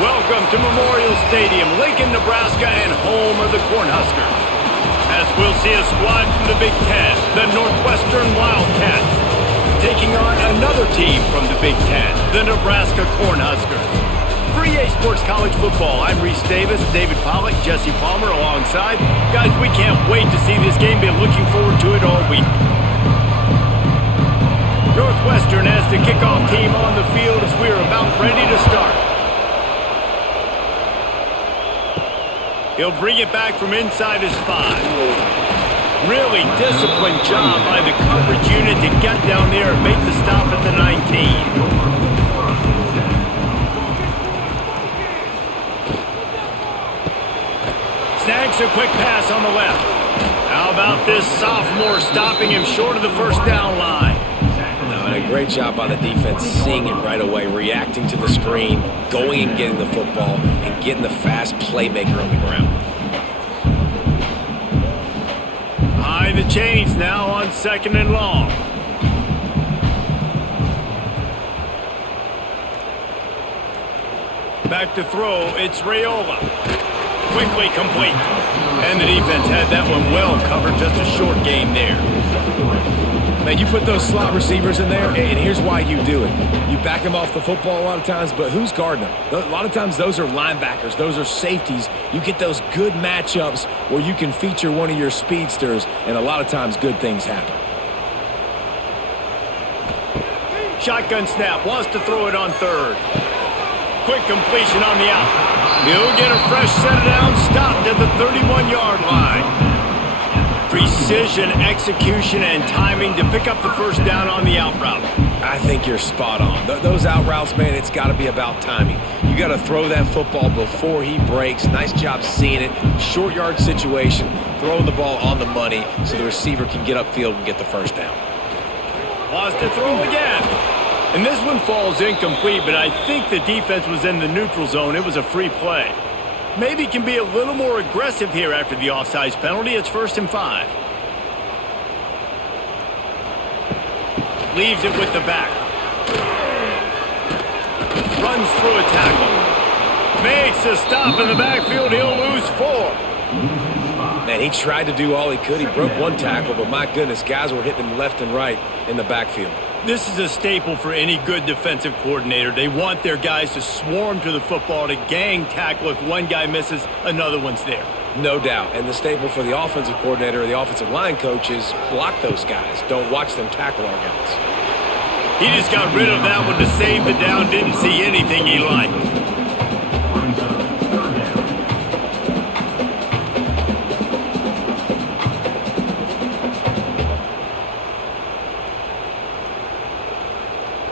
Welcome to Memorial Stadium, Lincoln, Nebraska, and home of the Cornhuskers. As we'll see a squad from the Big Ten, the Northwestern Wildcats, taking on another team from the Big Ten, the Nebraska Cornhuskers. For EA Sports College Football, I'm Reese Davis, David Pollack, Jesse Palmer alongside. Guys, we can't wait to see this game. Been looking forward to it all week. Northwestern has the kickoff team on the field as we are about ready to start. He'll bring it back from inside his 5. Really disciplined job by the coverage unit to get down there and make the stop at the 19. Snags a quick pass on the left. How about this sophomore stopping him short of the first down line? And a great job by the defense seeing it right away, reacting to the screen, going and getting the football, and getting the fast playmaker on the ground. High the chains now on 2nd and long. Back to throw, it's Raiola. Quickly complete. And the defense had that one well covered, just a short gain there. Man, you put those slot receivers in there, and here's why you do it. You back them off the football a lot of times, but who's guarding them? A lot of times those are linebackers. Those are safeties. You get those good matchups where you can feature one of your speedsters, and a lot of times good things happen. Shotgun snap, wants to throw it on 3rd. Quick completion on the out. He'll get a fresh set it down, stopped at the 31-yard line. Precision, execution, and timing to pick up the first down on the out route. I think you're spot on. Those out routes, man, it's got to be about timing. You got to throw that football before he breaks. Nice job seeing it. Short yard situation, throwing the ball on the money so the receiver can get upfield and get the first down. Wants to throw again. And this one falls incomplete, but I think the defense was in the neutral zone. It was a free play. Maybe can be a little more aggressive here after the offsides penalty. It's 1st and 5. Leaves it with the back. Runs through a tackle. Makes a stop in the backfield. He'll lose 4. Man, he tried to do all he could. He broke one tackle, but my goodness, guys were hitting him left and right in the backfield. This is a staple for any good defensive coordinator. They want their guys to swarm to the football, to gang tackle. If one guy misses, another one's there. No doubt. And the staple for the offensive coordinator or the offensive line coach is block those guys. Don't watch them tackle our guys. He just got rid of that one to save the down. Didn't see anything he liked.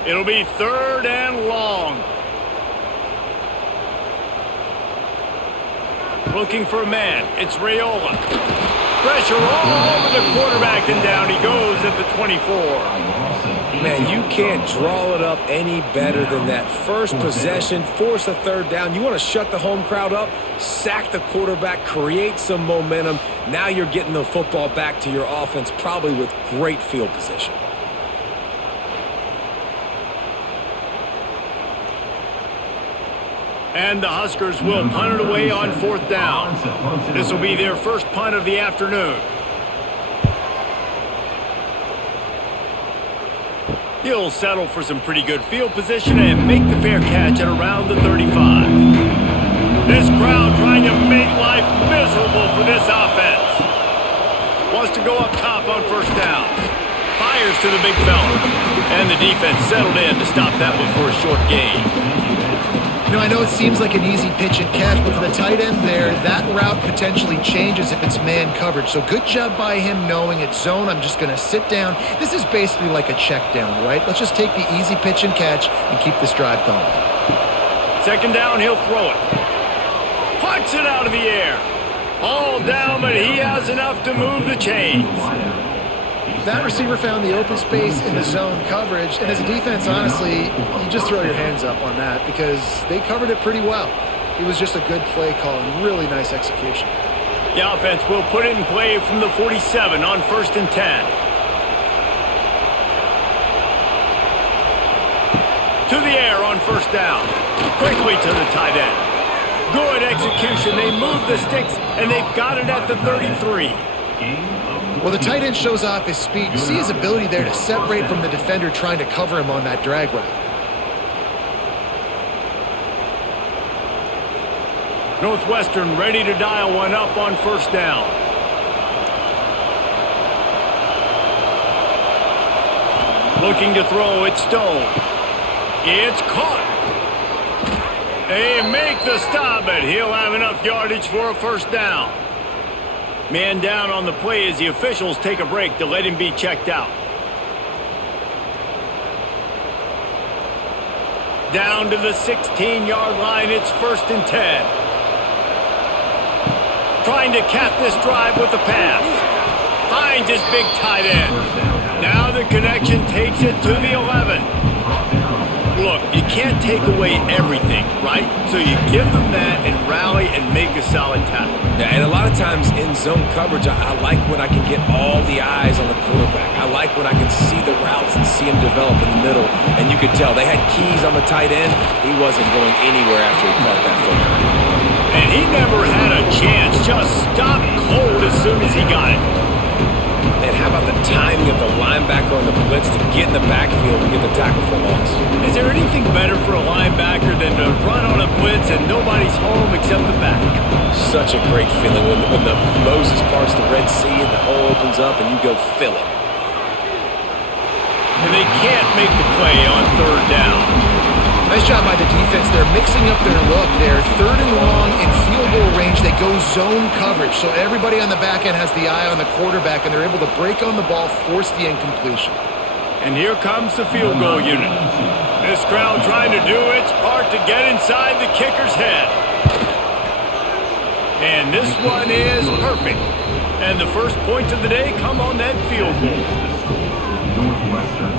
It'll be 3rd and long. Looking for a man. It's Raiola. Pressure all over the quarterback, and down he goes at the 24. Man, you can't draw it up any better than that. First possession, force a 3rd down. You want to shut the home crowd up, sack the quarterback, create some momentum. Now you're getting the football back to your offense, probably with great field position. And the Huskers will punt it away on 4th down. This will be their first punt of the afternoon. He'll settle for some pretty good field position and make the fair catch at around the 35. This crowd trying to make life miserable for this offense. Wants to go up top on 1st down. Fires to the big fella. And the defense settled in to stop that one for a short gain. You know, I know it seems like an easy pitch and catch, but for the tight end there, that route potentially changes if it's man coverage. So good job by him knowing it's zone. I'm just going to sit down. This is basically like a check down, right? Let's just take the easy pitch and catch and keep this drive going. 2nd down, he'll throw it. Puts it out of the air. All down, but he has enough to move the chains. That receiver found the open space in the zone coverage, and as a defense, honestly, you just throw your hands up on that because they covered it pretty well. It was just a good play call and really nice execution. The offense will put it in play from the 47 on 1st and 10. to the air on first down. Quickly to the tight end. Good execution. They move the sticks, and they've got it at the 33. Well, the tight end shows off his speed. You see his ability there to separate from the defender trying to cover him on that drag route. Northwestern ready to dial one up on first down. Looking to throw, it's Stone. It's caught. They make the stop, but he'll have enough yardage for a first down. Man down on the play as the officials take a break to let him be checked out. Down to the 16-yard line, it's 1st and 10. Trying to cap this drive with the pass. Finds his big tight end. Now the connection takes it to the 11. Look, you can't take away everything, right? So you give them that and rally and make a solid tackle. Yeah, and a lot of times in zone coverage, I like when I can get all the eyes on the quarterback. I like when I can see the routes and see him develop in the middle. And you could tell they had keys on the tight end. He wasn't going anywhere after he caught that football. And he never had a chance. Just stopped cold as soon as he got it. And how about the timing of the linebacker on the blitz to get in the backfield and get the tackle for a loss? Is there anything better for a linebacker than to run on a blitz and nobody's home except the back? Such a great feeling when the Moses parts the Red Sea and the hole opens up and you go fill it. And they can't make the play on 3rd down. Nice job by the defense. They're mixing up their look. They're 3rd and long in field goal range. They go zone coverage. So everybody on the back end has the eye on the quarterback, and they're able to break on the ball, force the incompletion. And here comes the field goal unit. This crowd trying to do its part to get inside the kicker's head. And this one is perfect. And the first points of the day come on that field goal. Northwestern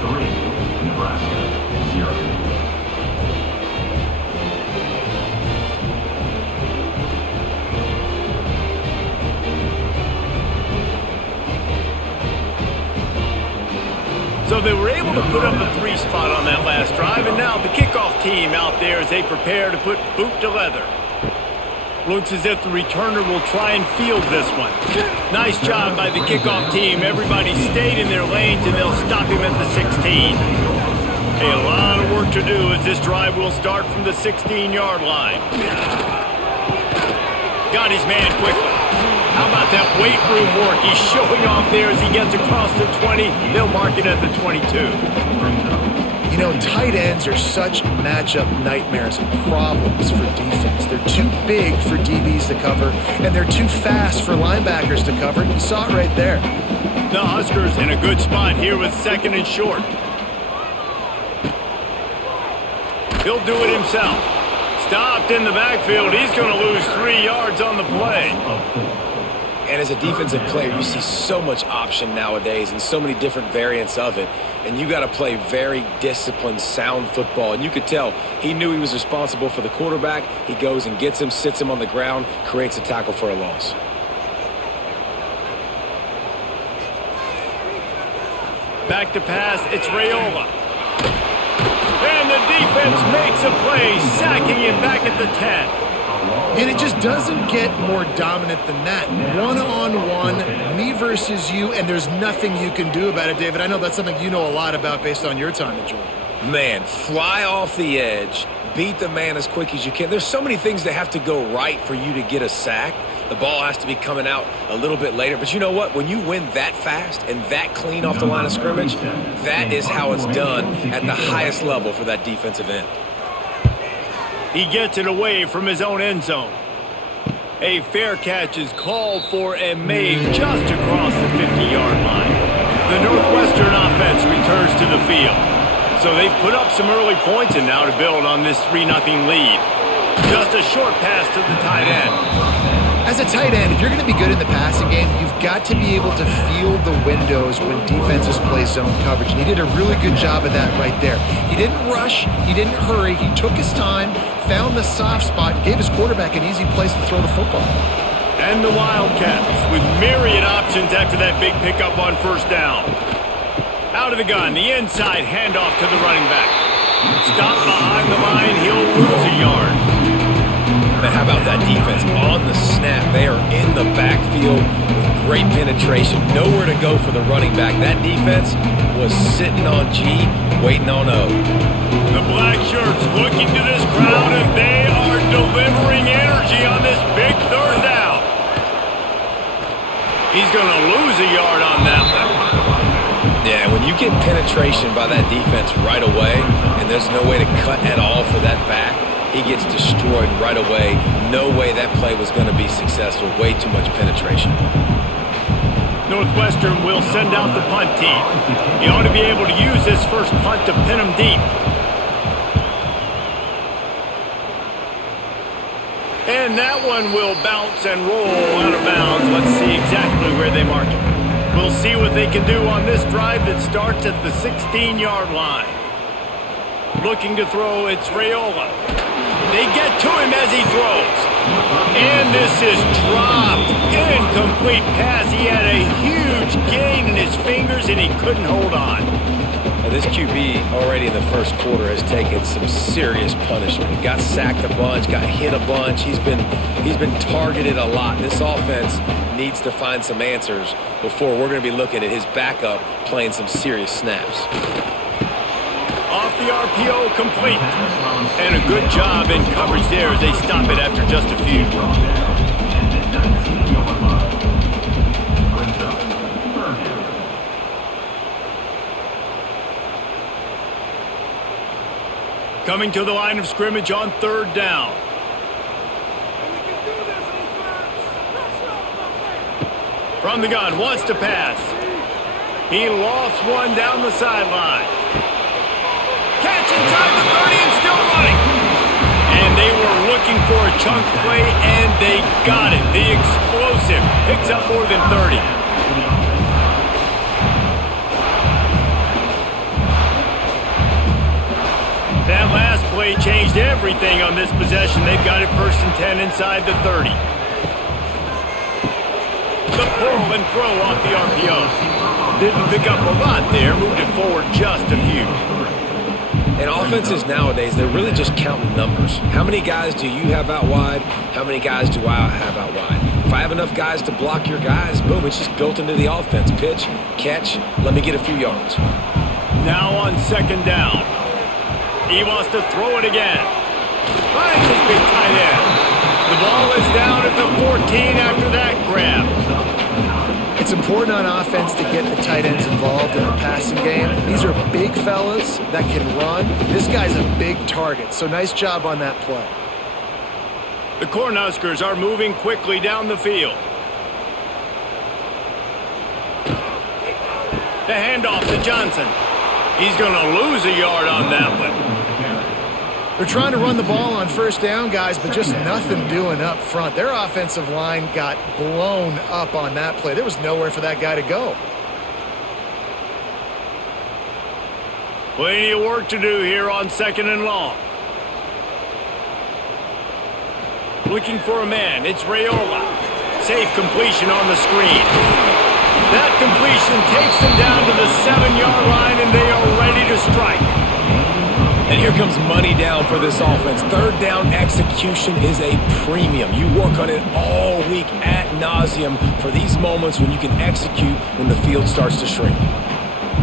3, Nebraska 0. So they were able to put up a 3 spot on that last drive, and now the kickoff team out there as they prepare to put boot to leather. Looks as if the returner will try and field this one. Nice job by the kickoff team. Everybody stayed in their lanes, and they'll stop him at the 16. A lot of work to do as this drive will start from the 16-yard line. Got his man quickly. How about that weight room work? He's showing off there as he gets across the 20. They'll mark it at the 22. You know, tight ends are such matchup nightmares and problems for defense. They're too big for DBs to cover, and they're too fast for linebackers to cover. You saw it right there. The Huskers in a good spot here with 2nd and short. He'll do it himself. Stopped in the backfield. He's going to lose 3 yards on the play. And as a defensive player, you see so much option nowadays and so many different variants of it. And you got to play very disciplined, sound football. And you could tell he knew he was responsible for the quarterback. He goes and gets him, sits him on the ground, creates a tackle for a loss. Back to pass, it's Raiola. And the defense makes a play, sacking him back at the 10. And it just doesn't get more dominant than that. One-on-one, me versus you, and there's nothing you can do about it, David. I know that's something you know a lot about based on your time at Georgia. Man, fly off the edge, beat the man as quick as you can. There's so many things that have to go right for you to get a sack. The ball has to be coming out a little bit later. But you know what? When you win that fast and that clean off the line of scrimmage, that is how it's done at the highest level for that defensive end. He gets it away from his own end zone. A fair catch is called for and made just across the 50-yard line. The Northwestern offense returns to the field. So they've put up some early points and now to build on this 3-0 lead. Just a short pass to the tight end. As a tight end, if you're going to be good in the passing game, you've got to be able to feel the windows when defenses play zone coverage. And he did a really good job of that right there. He didn't rush. He didn't hurry. He took his time, found the soft spot, gave his quarterback an easy place to throw the football. And the Wildcats with myriad options after that big pickup on first down. Out of the gun, the inside handoff to the running back. Stop behind the line, he'll lose a yard. Man, how about that defense on the snap? They are in the backfield with great penetration. Nowhere to go for the running back. That defense was sitting on G, waiting on O. The black shirts looking to this crowd, and they are delivering energy on this big third down. He's going to lose a yard on that one. Yeah, when you get penetration by that defense right away, and there's no way to cut at all for that back, he gets destroyed right away. No way that play was going to be successful. Way too much penetration. Northwestern will send out the punt team. He ought to be able to use this first punt to pin him deep. And that one will bounce and roll out of bounds. Let's see exactly where they mark it. We'll see what they can do on this drive that starts at the 16-yard line. Looking to throw, it's Raiola. They get to him as he throws. And this is dropped. Incomplete pass. He had a huge gain in his fingers, and he couldn't hold on. Now, this QB already in the first quarter has taken some serious punishment. Got sacked a bunch, got hit a bunch. He's been targeted a lot. This offense needs to find some answers before we're going to be looking at his backup playing some serious snaps. Off the RPO, complete. And a good job in coverage there as they stop it after just a few. Coming to the line of scrimmage on third down. From the gun, wants to pass. He lofts one down the sideline. Catch inside the 30 and still running. And they were looking for a chunk play, and they got it. The explosive picks up more than 30. That last play changed everything on this possession. They've got it 1st and 10 inside the 30. The pull and throw off the RPO. Didn't pick up a lot there, moved it forward just a few. And offenses nowadays, they're really just counting numbers. How many guys do you have out wide? How many guys do I have out wide? If I have enough guys to block your guys, boom, it's just built into the offense. Pitch, catch, let me get a few yards. Now on 2nd down. He wants to throw it again. Finds his big tight end. The ball is down at the 14 after that grab. It's important on offense to get the tight ends involved in the passing game. These are big fellas that can run. This guy's a big target, so nice job on that play. The Cornhuskers are moving quickly down the field. The handoff to Johnson. He's going to lose a yard on that one. They're trying to run the ball on 1st down, guys, but just nothing doing up front. Their offensive line got blown up on that play. There was nowhere for that guy to go. Plenty of work to do here on 2nd and long. Looking for a man. It's Raiola. Safe completion on the screen. That completion takes them down to the 7-yard line, and they are ready to strike. And here comes money down for this offense. 3rd down execution is a premium. You work on it all week ad nauseum for these moments when you can execute when the field starts to shrink.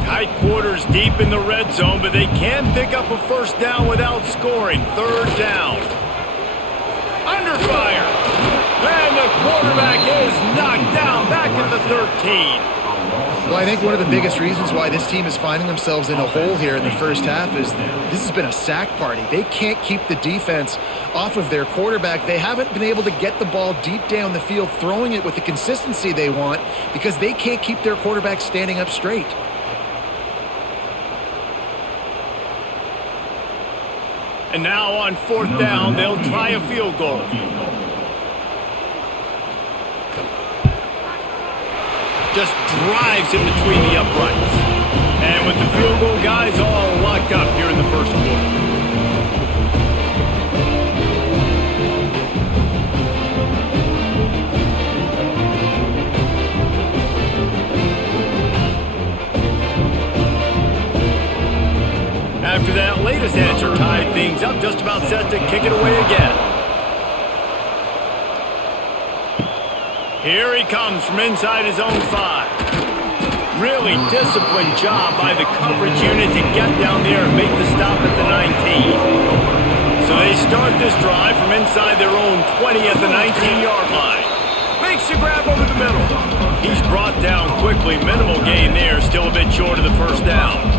Tight quarters deep in the red zone, but they can pick up a 1st down without scoring. 3rd down. Under fire. And the quarterback is knocked down back at the 13. Well, I think one of the biggest reasons why this team is finding themselves in a hole here in the first half is this has been a sack party. They can't keep the defense off of their quarterback. They haven't been able to get the ball deep down the field, throwing it with the consistency they want because they can't keep their quarterback standing up straight. And now on 4th down, they'll try a field goal. Just drives in between the uprights. And with the field goal, guys all locked up here in the 1st quarter. After that latest head just about set to kick it away again. Here he comes from inside his own 5. Really disciplined job by the coverage unit to get down there and make the stop at the 19. So they start this drive from inside their own 20 at the 19-yard line. Makes the grab over the middle. He's brought down quickly. Minimal gain there, still a bit short of the first down.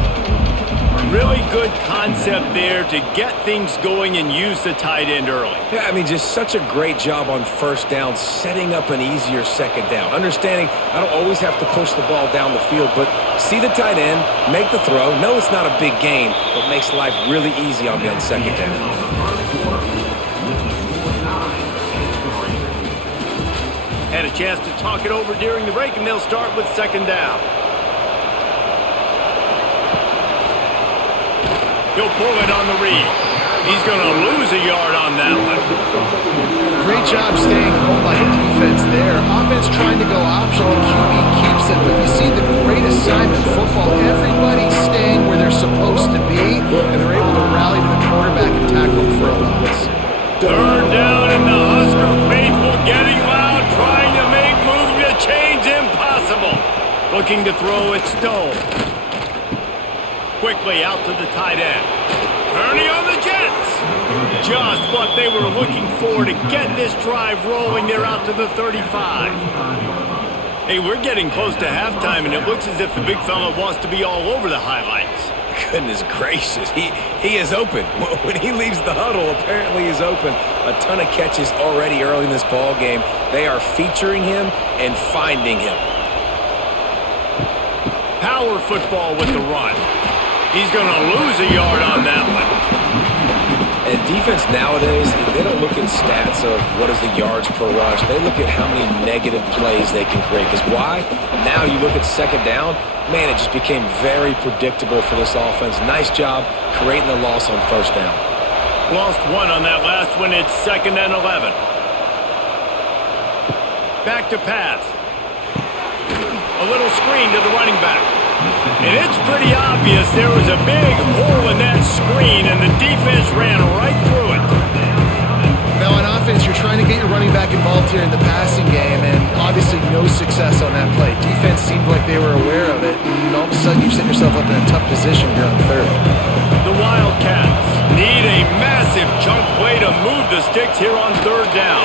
Really good concept there to get things going and use the tight end early. Yeah, I mean, just such a great job on first down, setting up an easier second down. Understanding I don't always have to push the ball down the field, but see the tight end, make the throw. No, it's not a big gain, but makes life really easy on me on second down. Had a chance to talk it over during the break, and they'll start with second down. He'll pull it on the read. He's going to lose a yard on that one. Great job staying home by the defense there. Offense trying to go option. The QB keeps it, but you see the great assignment football. Everybody's staying where they're supposed to be, and they're able to rally to the quarterback and tackle him for a loss. Third down, and the Husker faithful getting loud, trying to make moves to change impossible. Looking to throw it, Stone. Quickly out to the tight end. Turning on the Jets. Just what they were looking for to get this drive rolling. They're out to the 35. Hey, we're getting close to halftime, and it looks as if the big fella wants to be all over the highlights. Goodness gracious, he is open. When he leaves the huddle, apparently he's open. A ton of catches already early in this ball game. They are featuring him and finding him. Power football with the run. He's going to lose a yard on that one. And defense nowadays, they don't look at stats of what is the yards per rush. They look at how many negative plays they can create. Because why? Now you look at second down, man, it just became very predictable for this offense. Nice job creating the loss on first down. Lost one on that last one. It's 2nd and 11. Back to pass. A little screen to the running back. And it's pretty obvious there was a big hole in that screen, and the defense ran right through it. Now on offense, you're trying to get your running back involved here in the passing game, and obviously no success on that play. Defense seemed like they were aware of it, and all of a sudden you set yourself up in a tough position here on third. The Wildcats need a massive chunk play to move the sticks here on third down.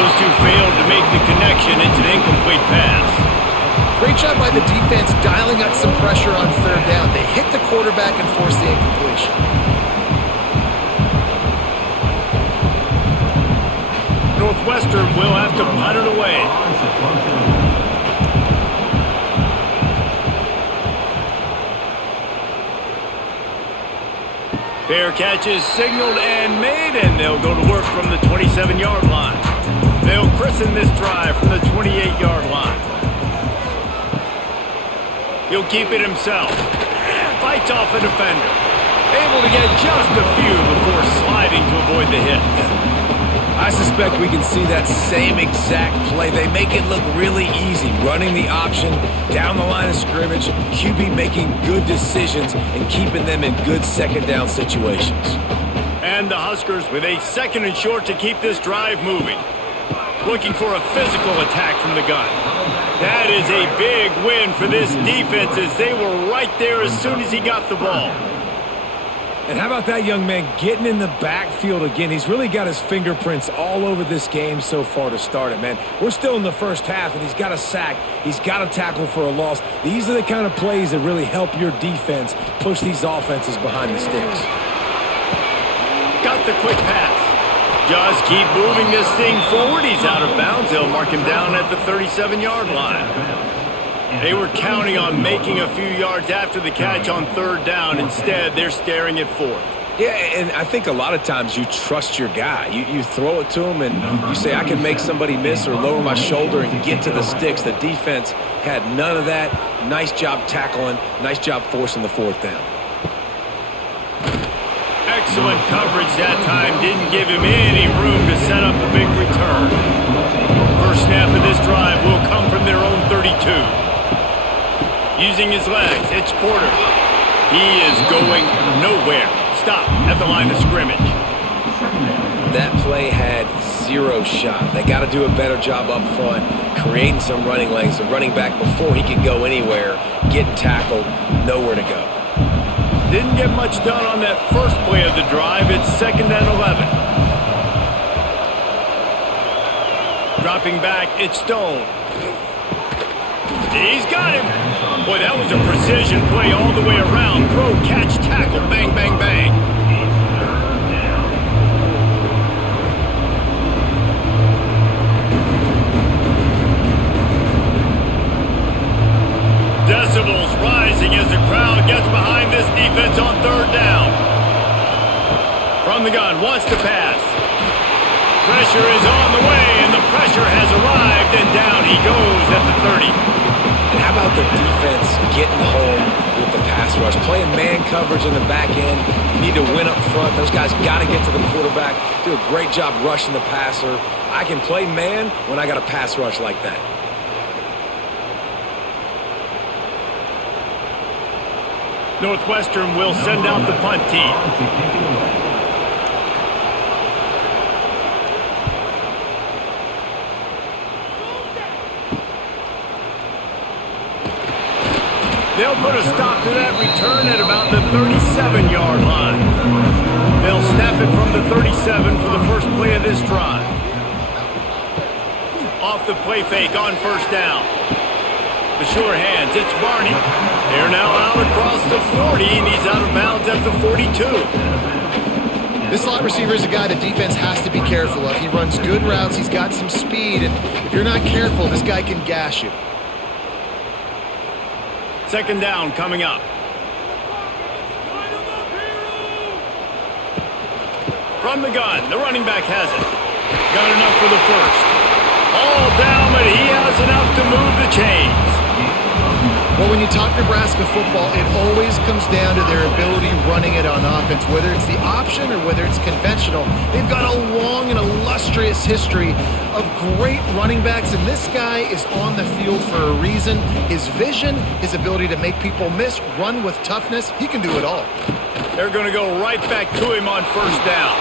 Those two failed to make the connection. It's an incomplete pass. Great job by the defense dialing up some pressure on third down. They hit the quarterback and forced the incompletion. Northwestern will have to punt it away. Fair catch is signaled and made, and they'll go to work from the 27-yard line. They'll christen this drive from the 28-yard line. He'll keep it himself. Fights off a defender. Able to get just a few before sliding to avoid the hit. I suspect we can see that same exact play. They make it look really easy, running the option down the line of scrimmage, QB making good decisions and keeping them in good second down situations. And the Huskers with a 2nd and short to keep this drive moving. Looking for a physical attack from the gun. That is a big win for this defense as they were right there as soon as he got the ball. And how about that young man getting in the backfield again? He's really got his fingerprints all over this game so far to start it, man. We're still in the first half, and he's got a sack. He's got a tackle for a loss. These are the kind of plays that really help your defense push these offenses behind the sticks. Got the quick pass. Just keep moving this thing forward. He's out of bounds. They'll mark him down at the 37-yard line. They were counting on making a few yards after the catch on third down. Instead, they're staring at fourth. Yeah, and I think a lot of times you trust your guy. You throw it to him and you say, I can make somebody miss or lower my shoulder and get to the sticks. The defense had none of that. Nice job tackling. Nice job forcing the fourth down. Excellent coverage that time. Didn't give him any room to set up a big return. First snap of this drive will come from their own 32. Using his legs, it's Porter. He is going nowhere. stop at the line of scrimmage. That play had zero shot. They got to do a better job up front, creating some running lanes. The running back, before he could go anywhere, getting tackled, nowhere to go. Didn't get much done on that first play of the drive. It's 2nd and 11. Dropping back, it's Stone. He's got him. Boy, that was a precision play all the way around. Throw, catch, tackle, bang, bang, bang. Decibels rising as the crowd gets behind this defense on 3rd down. From the gun, wants to pass. Pressure is on the way, and the pressure has arrived, and down he goes at the 30. And how about the defense getting home with the pass rush? Playing man coverage in the back end. You need to win up front. Those guys got to get to the quarterback. Do a great job rushing the passer. I can play man when I got a pass rush like that. Northwestern will send out the punt team. They'll put a stop to that return at about the 37-yard line. They'll snap it from the 37 for the first play of this drive. Off the play fake on 1st down. The sure hands, it's Barney. They're now out across the 40, and he's out of bounds at the 42. This slot receiver is a guy the defense has to be careful of. He runs good routes, he's got some speed, and if you're not careful, this guy can gash you. 2nd down coming up. From the gun, the running back has it. Got enough for the first. All down, but he has enough to move the chains. Well, when you talk Nebraska football, it always comes down to their ability running it on offense, whether it's the option or whether it's conventional. They've got a long and illustrious history of great running backs, and this guy is on the field for a reason. His vision, his ability to make people miss, run with toughness, he can do it all. They're going to go right back to him on 1st down.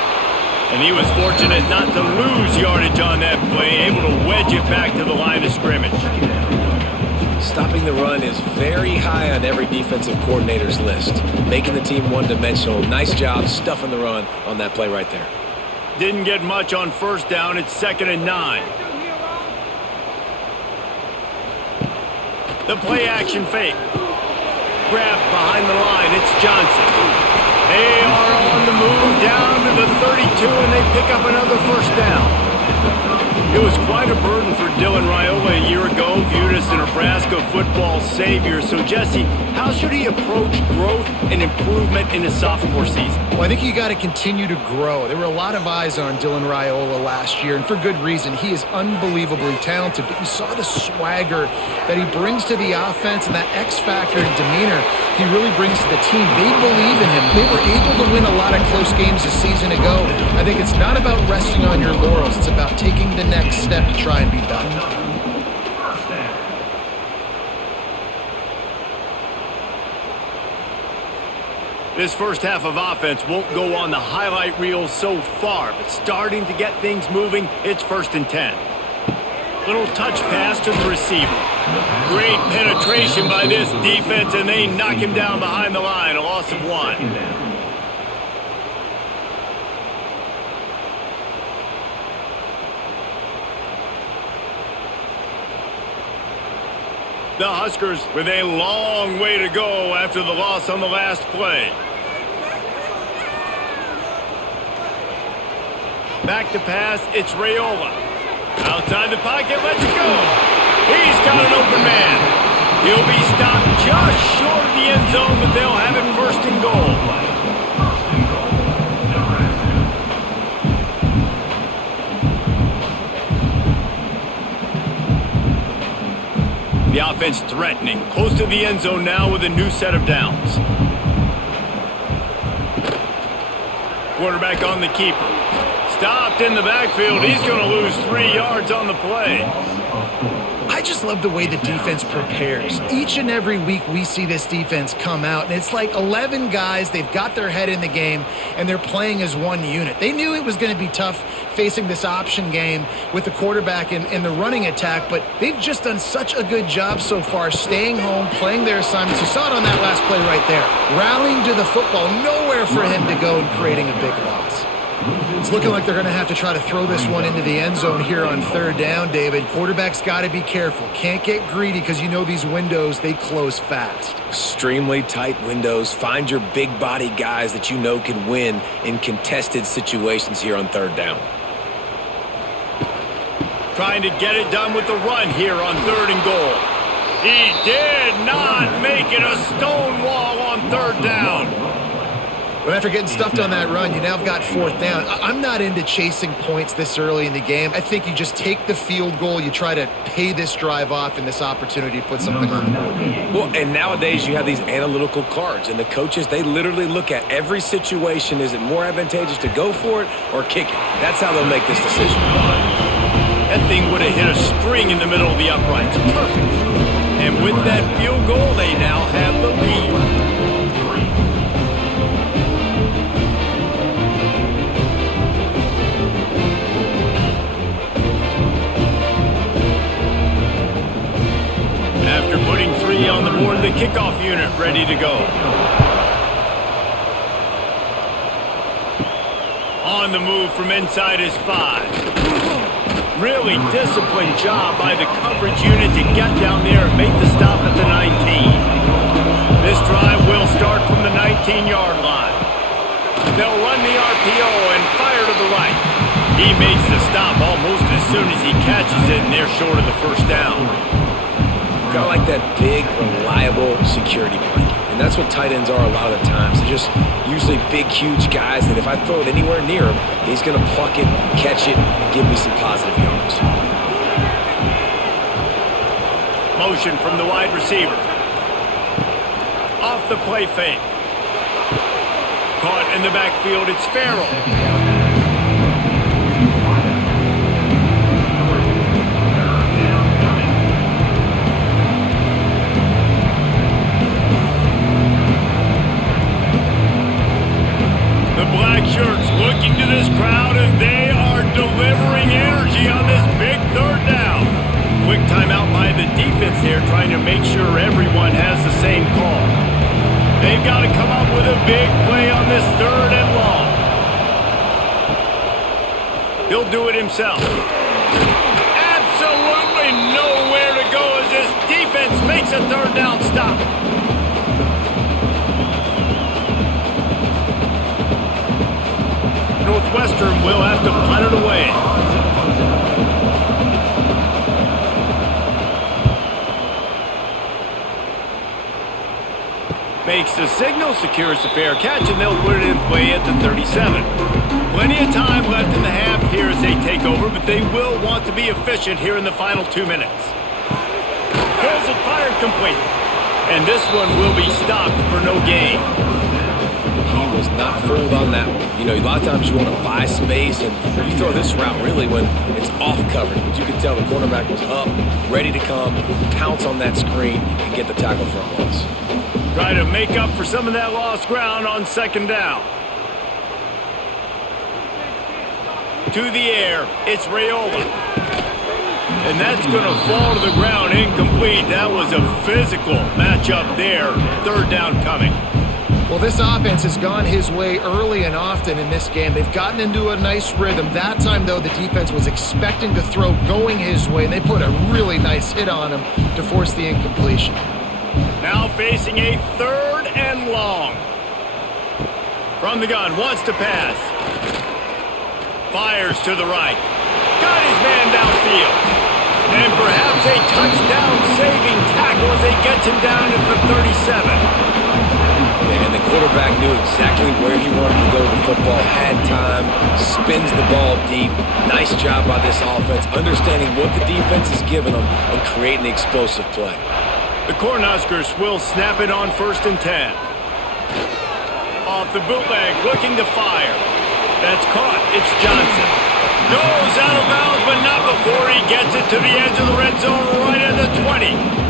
And he was fortunate not to lose yardage on that play, able to wedge it back to the line of scrimmage. Stopping the run is very high on every defensive coordinator's list. Making the team one-dimensional. Nice job stuffing the run on that play right there. Didn't get much on 1st down. It's 2nd and 9. The play action fake. Grab behind the line. It's Johnson. They are on the move down to the 32, and they pick up another 1st down. It was quite a burden for Dylan Raiola a year ago, viewed as the Nebraska football savior. So, Jesse, how should he approach growth and improvement in his sophomore season? Well, I think you got to continue to grow. There were a lot of eyes on Dylan Raiola last year, and for good reason. He is unbelievably talented, but you saw the swagger that he brings to the offense and that X factor and demeanor he really brings to the team. They believe in him. They were able to win a lot of close games a season ago. I think it's not about resting on your laurels. It's about taking the next step to try and be better. This first half of offense won't go on the highlight reel so far, but starting to get things moving, it's 1st and 10. Little touch pass to the receiver. Great penetration by this defense, and they knock him down behind the line, a loss of 1. The Huskers with a long way to go after the loss on the last play. Back to pass, it's Raiola. Outside the pocket, let's go. He's got an open man. He'll be stopped just short of the end zone, but they'll have it 1st and goal. The offense threatening, close to the end zone now with a new set of downs. Quarterback on the keeper. Stopped in the backfield. He's going to lose 3 yards on the play. I I just love the way the defense prepares. Each and every week we see this defense come out, and it's like 11 guys. They've got their head in the game, and they're playing as one unit. They knew it was going to be tough facing this option game with the quarterback in the running attack, but they've just done such a good job so far staying home, playing their assignments. You saw it on that last play right there. Rallying to the football, nowhere for him to go and creating a big loss. It's looking like they're going to have to try to throw this one into the end zone here on third down, David. Quarterback's got to be careful. Can't get greedy because you know these windows, they close fast. Extremely tight windows. Find your big body guys that you know can win in contested situations here on third down. Trying to get it done with the run here on 3rd and goal. He did not make it a stone wall on 3rd down. But after getting stuffed on that run, you now have got 4th down. I'm not into chasing points this early in the game. I think you just take the field goal. You try to pay this drive off and this opportunity to put something on the board. Well, and nowadays you have these analytical cards, and the coaches, they literally look at every situation. Is it more advantageous to go for it or kick it? That's how they'll make this decision. That thing would have hit a string in the middle of the uprights. Perfect. And with that field goal, they now have the lead. After putting 3 on the board, the kickoff unit ready to go. On the move from inside his 5. Really disciplined job by the coverage unit to get down there and make the stop at the 19. This drive will start from the 19-yard line. They'll run the RPO and fire to the right. He makes the stop almost as soon as he catches it, and they're short of the 1st down. Kind of like that big, reliable security blanket. And that's what tight ends are a lot of the times. They're just usually big, huge guys that if I throw it anywhere near him, he's going to pluck it, catch it, and give me some positive yards. Motion from the wide receiver. Off the play fake. Caught in the backfield, it's Farrell. Shirts looking to this crowd, and they are delivering energy on this big 3rd down. Quick timeout by the defense here, trying to make sure everyone has the same call. They've got to come up with a big play on this 3rd and long. He'll do it himself. Absolutely nowhere to go as this defense makes a 3rd down stop. Northwestern will have to punt it away. Makes the signal, secures the fair catch, and they'll put it in play at the 37. Plenty of time left in the half here as they take over, but they will want to be efficient here in the final 2 minutes. Pulls it fired complete. And this one will be stopped for no gain. He was not fooled on that one. You know, a lot of times you want to buy space, and you throw this route really when it's off coverage. But you can tell the cornerback was up, ready to come, pounce on that screen, and get the tackle for a loss. Try to make up for some of that lost ground on 2nd down. To the air, it's Raiola. And that's going to fall to the ground incomplete. That was a physical matchup there. 3rd down coming. Well, this offense has gone his way early and often in this game. They've gotten into a nice rhythm. That time, though, the defense was expecting to throw going his way, and they put a really nice hit on him to force the incompletion. Now facing a 3rd and long. From the gun, wants to pass. Fires to the right. Got his man downfield. And perhaps a touchdown-saving tackle as they get him down at the 37. And the quarterback knew exactly where he wanted to go with the football, had time, spins the ball deep. Nice job by this offense, understanding what the defense is giving them and creating the explosive play. The Cornhuskers will snap it on 1st and 10. Off the bootleg, looking to fire. That's caught. It's Johnson. Goes out of bounds, but not before he gets it to the edge of the red zone right at the 20.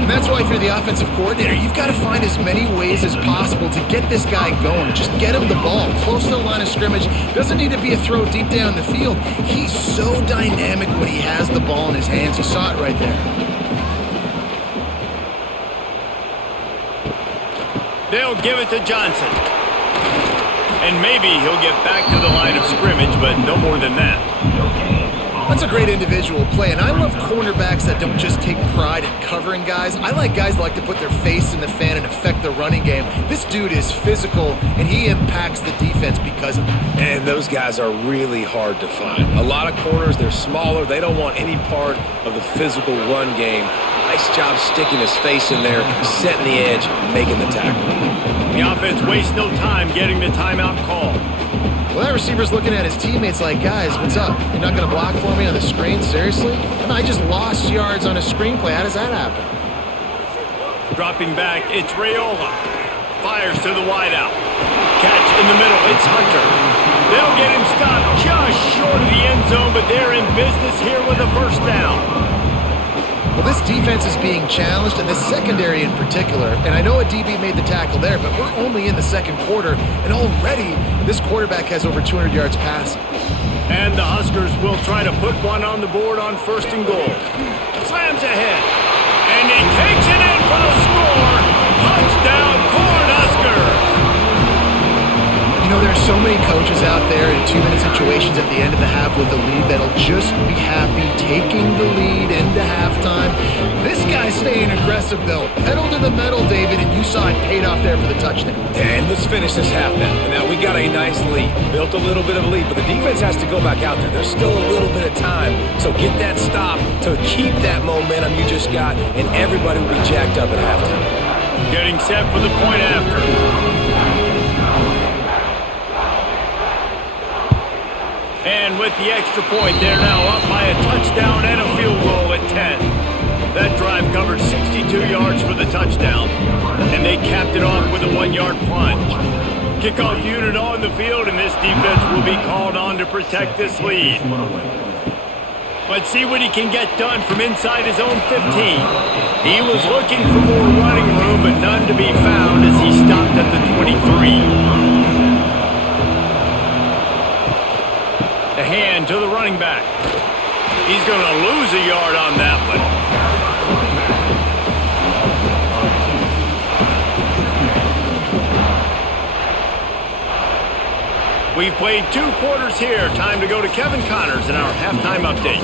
And that's why if you're the offensive coordinator, you've got to find as many ways as possible to get this guy going. Just get him the ball close to the line of scrimmage. Doesn't need to be a throw deep down the field. He's so dynamic when he has the ball in his hands. You saw it right there. They'll give it to Johnson. And maybe he'll get back to the line of scrimmage, but no more than that. That's a great individual play, and I love cornerbacks that don't just take pride in covering guys. I like guys that like to put their face in the fan and affect the running game. This dude is physical, and he impacts the defense because of it. And those guys are really hard to find. A lot of corners, they're smaller. They don't want any part of the physical run game. Nice job sticking his face in there, setting the edge, making the tackle. The offense wastes no time getting the timeout call. Well, that receiver's looking at his teammates like, guys, what's up? You're not going to block for me on the screen? Seriously? And I just lost yards on a screenplay. How does that happen? Dropping back, it's Raiola. Fires to the wideout. Catch in the middle, it's Hunter. They'll get him stopped just short of the end zone, but they're in business here with a first down. Well, this defense is being challenged, and this secondary in particular. And I know a DB made the tackle there, but we're only in the second quarter, and already this quarterback has over 200 yards passing. And the Huskers will try to put one on the board on first and goal. Slams ahead, and he takes it in for the score. Touchdown, Cornhuskers! You know, there's so many coaches out there in 2-minute situations at the end of the half with the lead that'll just be happy taking the lead into halftime. This guy's staying aggressive, though. Pedal to the metal, David, and you saw it paid off there for the touchdown. And let's finish this half now. Now, we got a nice lead. Built a little bit of a lead, but the defense has to go back out there. There's still a little bit of time. So get that stop to keep that momentum you just got, and everybody will be jacked up at halftime. Getting set for the point after. And with the extra point, they're now up by a touchdown and a field goal at 10. That drive covered 62 yards for the touchdown, and they capped it off with a 1-yard plunge. Kickoff unit on the field, and this defense will be called on to protect this lead. Let's see what he can get done from inside his own 15. He was looking for more running room, but none to be found as he stopped at the 23. The hand to the running back. He's going to lose a yard on that one. We've played 2 quarters here. Time to go to Kevin Connors in our halftime update.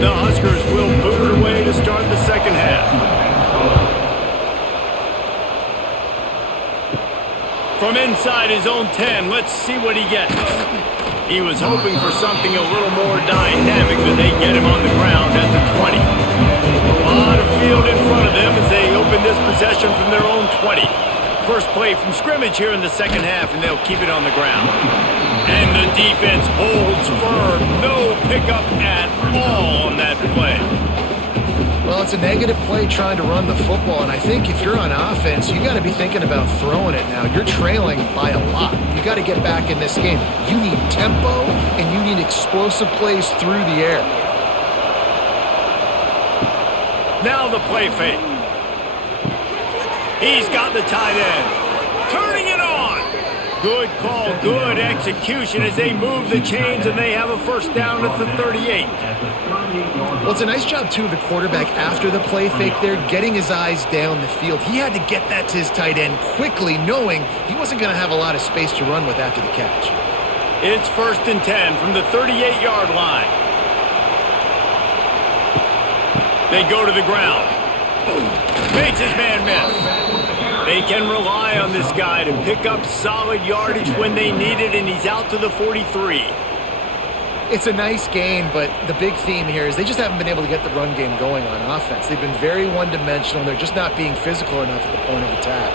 The Huskers will boot it away to start the second half. From inside his own 10, let's see what he gets. He was hoping for something a little more dynamic, but they get him on the ground at the 20. A lot of field in front of them as they open this possession from their own 20. First play from scrimmage here in the second half, and they'll keep it on the ground. And the defense holds firm. No pickup at all on that play. Well, it's a negative play trying to run the football, and I think if you're on offense, you got to be thinking about throwing it now. You're trailing by a lot. You got to get back in this game. You need tempo, and you need explosive plays through the air. Now the play fake. He's got the tight end. Turning it on. Good call, good execution as they move the chains, and they have a first down at the 38. Well, it's a nice job, too, of the quarterback after the play fake there, getting his eyes down the field. He had to get that to his tight end quickly, knowing he wasn't going to have a lot of space to run with after the catch. It's 1st and 10 from the 38-yard line. They go to the ground. Makes his man miss. They can rely on this guy to pick up solid yardage when they need it, and he's out to the 43. It's a nice gain, but the big theme here is they just haven't been able to get the run game going on offense. They've been very one-dimensional. They're just not being physical enough at the point of attack.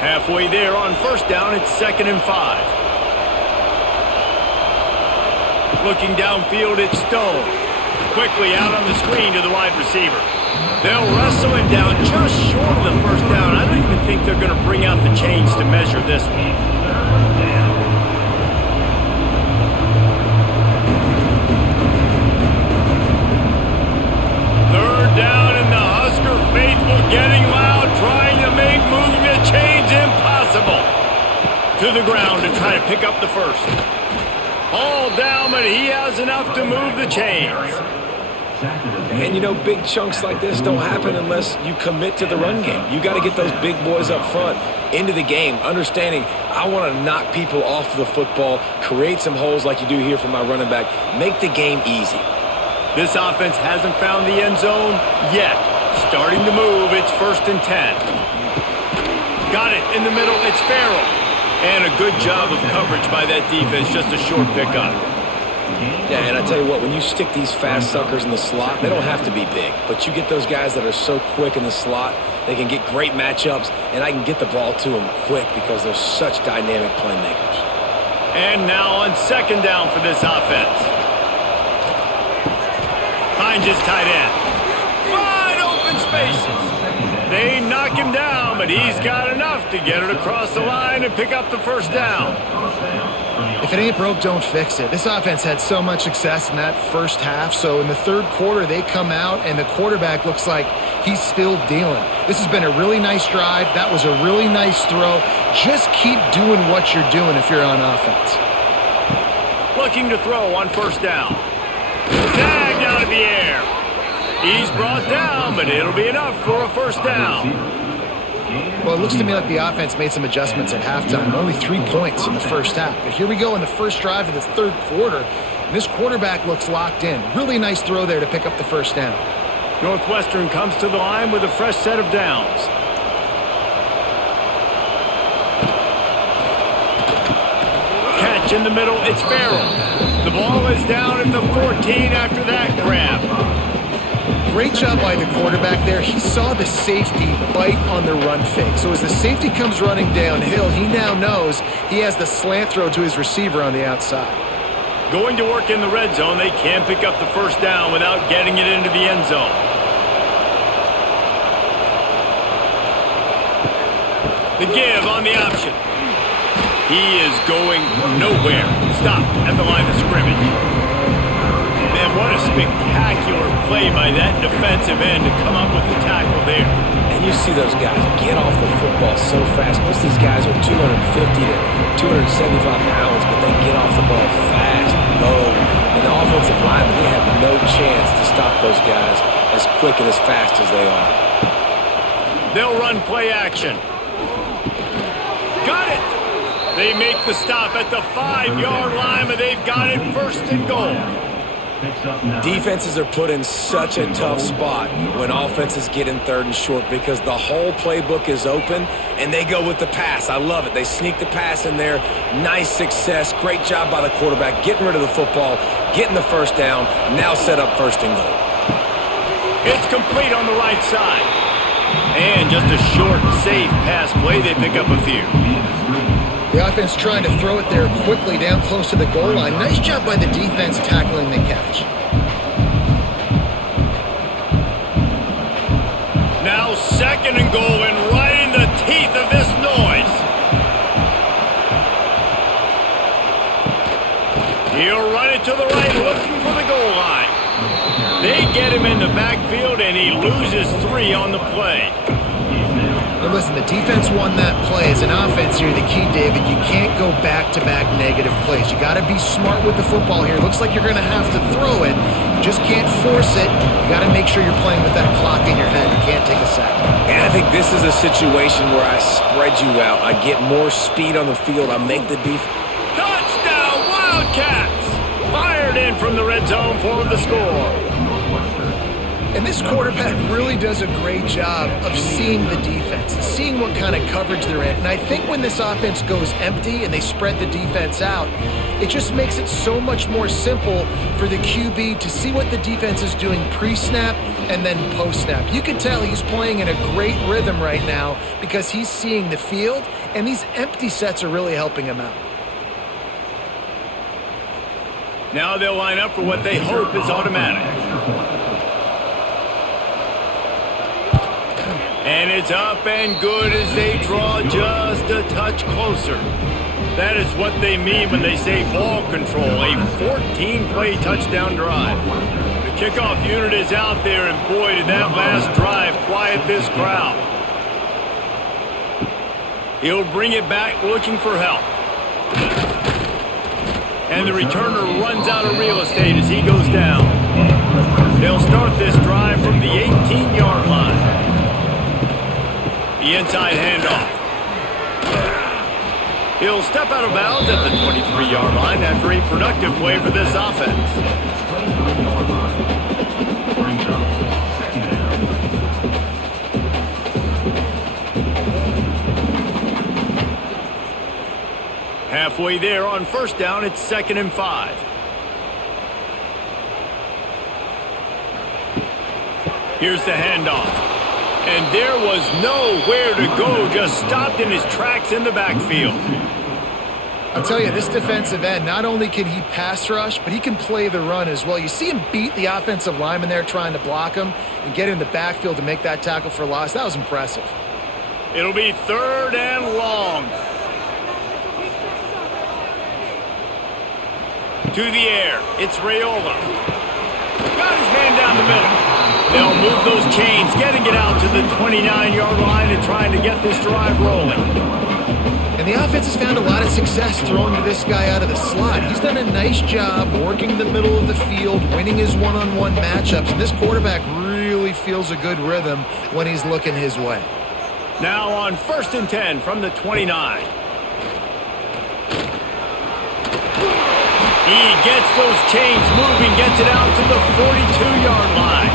Halfway there on first down, it's 2nd and 5. Looking downfield, it's Stone. Quickly out on the screen to the wide receiver. They'll wrestle him down just short of the first down. I don't even think they're going to bring out the chains to measure this one. Third down, and the Husker faithful getting loud, trying to make moving the chains impossible. To the ground to try to pick up the first. All down, but he has enough to move the chains. And, you know, big chunks like this don't happen unless you commit to the run game. You got to get those big boys up front into the game, understanding I want to knock people off the football, create some holes like you do here for my running back, make the game easy. This offense hasn't found the end zone yet. Starting to move, it's 1st and 10. Got it in the middle, it's Farrell. And a good job of coverage by that defense, just a short pickup. Yeah, and I tell you what, when you stick these fast suckers in the slot, they don't have to be big. But you get those guys that are so quick in the slot, they can get great matchups, and I can get the ball to them quick because they're such dynamic playmakers. And now on 2nd down for this offense. Finds his tight end. Wide open spaces. They knock him down, but he's got enough to get it across the line and pick up the 1st down. If it ain't broke, don't fix it. This offense had so much success in that first half, so in the third quarter they come out and the quarterback looks like he's still dealing. This has been a really nice drive. That was a really nice throw. Just keep doing what you're doing if you're on offense. Looking to throw on 1st down. Tagged out of the air. He's brought down, but it'll be enough for a 1st down. Well, it looks to me like the offense made some adjustments at halftime. Only 3 points in the first half. But here we go in the first drive of the third quarter. And this quarterback looks locked in. Really nice throw there to pick up the 1st down. Northwestern comes to the line with a fresh set of downs. Catch in the middle, it's Farrell. The ball is down at the 14 after that grab. Great job by the quarterback there. He saw the safety bite on the run fake. So as the safety comes running downhill, he now knows he has the slant throw to his receiver on the outside. Going to work in the red zone, they can't pick up the 1st down without getting it into the end zone. The give on the option. He is going nowhere. Stopped at the line of scrimmage. Man, what a spectacular play by that defensive end to come up with the tackle there. And you see those guys get off the football so fast. Most of these guys are 250 to 275 pounds, but they get off the ball fast, low. And the offensive linemen, they have no chance to stop those guys as quick and as fast as they are. They'll run play action. Got it! They make the stop at the 5-yard line, but they've got it 1st and goal. Defenses are put in such a tough spot when offenses get in 3rd and short because the whole playbook is open and they go with the pass. I love it. They sneak the pass in there. Nice success. Great job by the quarterback getting rid of the football, getting the 1st down, now set up 1st and goal. It's complete on the right side. And just a short, safe pass play. They pick up a few. The offense trying to throw it there quickly down close to the goal line. Nice job by the defense tackling the catch. Now 2nd and goal and right in the teeth of this noise. He'll run it to the right looking for the goal line. They get him in the backfield and he loses 3 on the play. And listen, the defense won that play. As an offense here, the key, David, you can't go back-to-back negative plays. You got to be smart with the football here. Looks like you're going to have to throw it. You just can't force it. You got to make sure you're playing with that clock in your head. You can't take a sack. And I think this is a situation where I spread you out. I get more speed on the field. I make the defense. Touchdown, Wildcats! Fired in from the red zone for the score. And this quarterback really does a great job of seeing the defense, seeing what kind of coverage they're in. And I think when this offense goes empty and they spread the defense out, it just makes it so much more simple for the QB to see what the defense is doing pre-snap and then post-snap. You can tell he's playing in a great rhythm right now because he's seeing the field, and these empty sets are really helping him out. Now they'll line up for what they hope is automatic. And it's up and good as they draw just a touch closer. That is what they mean when they say ball control, a 14-play touchdown drive. The kickoff unit is out there, and boy, did that last drive quiet this crowd. He'll bring it back looking for help. And the returner runs out of real estate as he goes down. They'll start this drive from the 18-yard line. The inside handoff. He'll step out of bounds at the 23-yard line after a productive play for this offense. Halfway there on first down, it's 2nd and 5. Here's the handoff. And there was nowhere to go, just stopped in his tracks in the backfield. I'll tell you, this defensive end, not only can he pass rush, but he can play the run as well. You see him beat the offensive lineman there trying to block him and get in the backfield to make that tackle for loss. That was impressive. It'll be 3rd and long. To the air, it's Raiola. Got his man down the middle. They'll move those chains, getting it out to the 29-yard line and trying to get this drive rolling. And the offense has found a lot of success throwing to this guy out of the slot. He's done a nice job working the middle of the field, winning his one-on-one matchups, and this quarterback really feels a good rhythm when he's looking his way. Now on 1st and 10 from the 29. He gets those chains moving, gets it out to the 42-yard line.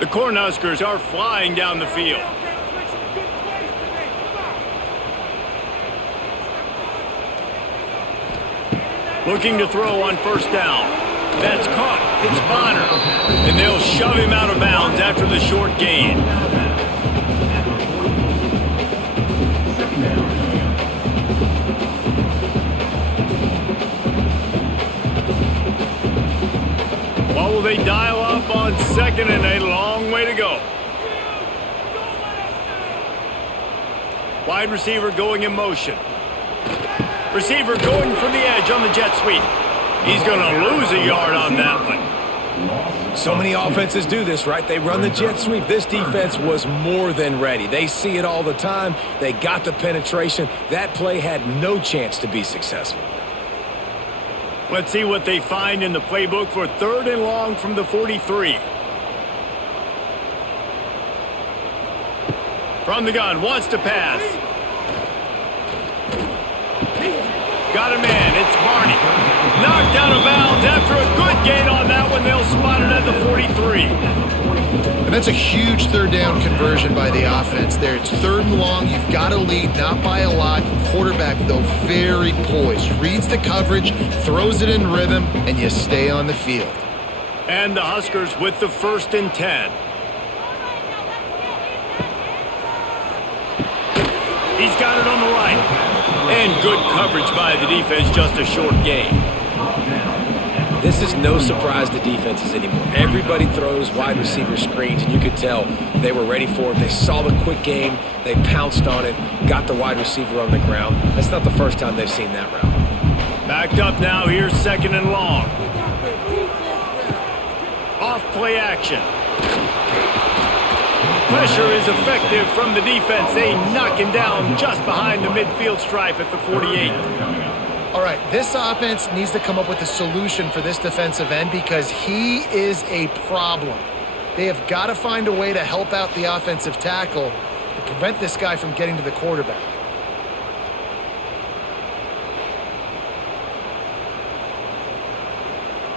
The Cornhuskers are flying down the field. Looking to throw on 1st down. That's caught. It's Bonner. And they'll shove him out of bounds after the short gain. What will they dial up on 2nd and a long way to go? Wide receiver going in motion. Receiver going for the edge on the jet sweep. He's going to lose a yard on that one. So many offenses do this, right? They run the jet sweep. This defense was more than ready. They see it all the time. They got the penetration. That play had no chance to be successful. Let's see what they find in the playbook for 3rd and long from the 43. From the gun, wants to pass. Got a man, it's Barney. Knocked out of bounds after a good gain on that one. They'll spot it at the 43. And that's a huge 3rd down conversion by the offense there. It's 3rd and long. You've got to lead, not by a lot. Quarterback, though, very poised. Reads the coverage, throws it in rhythm, and you stay on the field. And the Huskers with the 1st and 10. He's got it on the right. And good coverage by the defense, just a short gain. This is no surprise to defenses anymore. Everybody throws wide receiver screens, and you could tell they were ready for it. They saw the quick game. They pounced on it, got the wide receiver on the ground. That's not the first time they've seen that route. Backed up now. Here's 2nd and long. Off play action. Pressure is effective from the defense. They knock him down just behind the midfield stripe at the 48. All right, this offense needs to come up with a solution for this defensive end because he is a problem. They have got to find a way to help out the offensive tackle to prevent this guy from getting to the quarterback.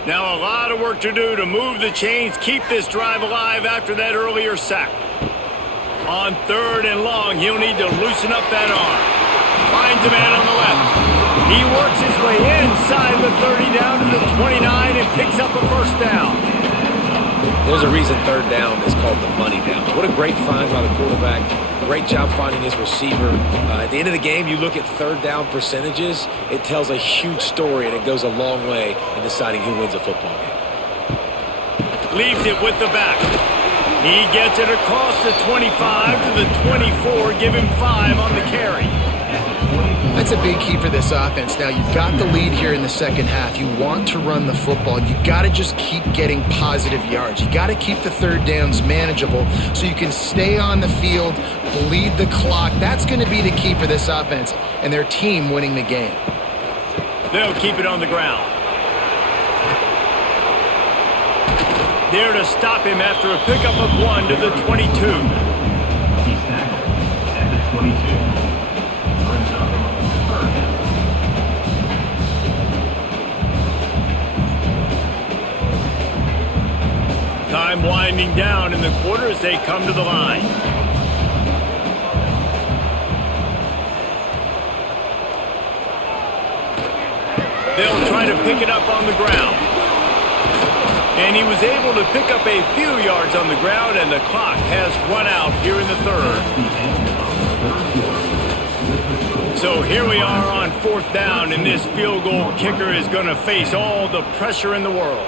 Now a lot of work to do to move the chains, keep this drive alive after that earlier sack. On 3rd and long, he'll need to loosen up that arm. Finds a man on the left. He works his way inside the 30 down to the 29 and picks up a 1st down. There's a reason third down is called the money down. What a great find by the quarterback. Great job finding his receiver. At the end of the game, you look at third down percentages. It tells a huge story, and it goes a long way in deciding who wins a football game. Leaves it with the back. He gets it across the 25 to the 24. Give him 5 on the carry. That's a big key for this offense. Now, you've got the lead here in the second half. You want to run the football. You got to just keep getting positive yards. You got to keep the third downs manageable so you can stay on the field, bleed the clock. That's going to be the key for this offense and their team winning the game. They'll keep it on the ground. There to stop him after a pickup of 1 to the 22. He's tackled at the 22. Brings up third down. Time winding down in the quarter as they come to the line. They'll try to pick it up on the ground. And he was able to pick up a few yards on the ground, and the clock has run out here in the third. So here we are on fourth down, and this field goal kicker is going to face all the pressure in the world.